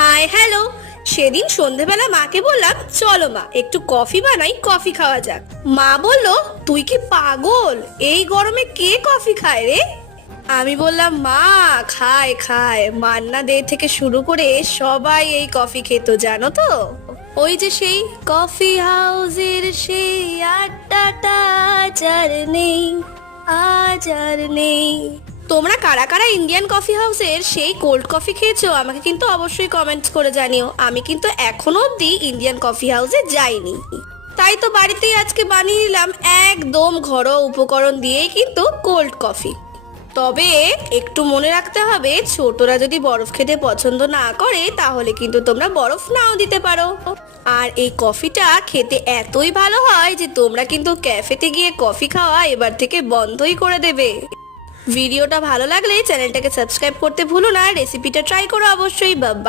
Hi hello. সেদিন সন্ধেবেলা মাকে বললাম চলো মা একটু কফি বানাই, কফি খাওয়া যাক। মা বলল তুই কি পাগল, এই গরমে কে কফি খায় রে? আমি বললাম মা খায় খায়, মান্না দে থেকে শুরু করে সবাই এই কফি খেত জানো তো। ওই যে সেই কফি হাউসের সেই আড্ডাটা আজ আর নেই, আজ আর নেই। তোমরা কারা কারা ইন্ডিয়ান কফি হাউসের সেই কোল্ড কফি খেয়েছো আমাকে কিন্তু অবশ্যই কমেন্টস করে জানিও। আমি কিন্তু এখনো অবধি ইন্ডিয়ান কফি হাউসে যাইনি, তাই তো বাড়িতেই আজকে বানিয়ে নিলাম একদম ঘরোয়া উপকরণ দিয়েই কিন্তু কোল্ড কফি। তবে একটু মনে রাখতে হবে, ছোটরা যদি বরফ খেতে পছন্দ না করে তাহলে কিন্তু তোমরা বরফ নাও দিতে পারো। আর এই কফিটা খেতে এতই ভালো হয় যে তোমরা কিন্তু ক্যাফেতে গিয়ে কফি খাওয়া এবার থেকে বন্ধই করে দেবে। ভিডিওটা ভালো লাগলে চ্যানেলটাকে সাবস্ক্রাইব করতে ভুলো না, রেসিপিটা ট্রাই করো অবশ্যই। বাবা।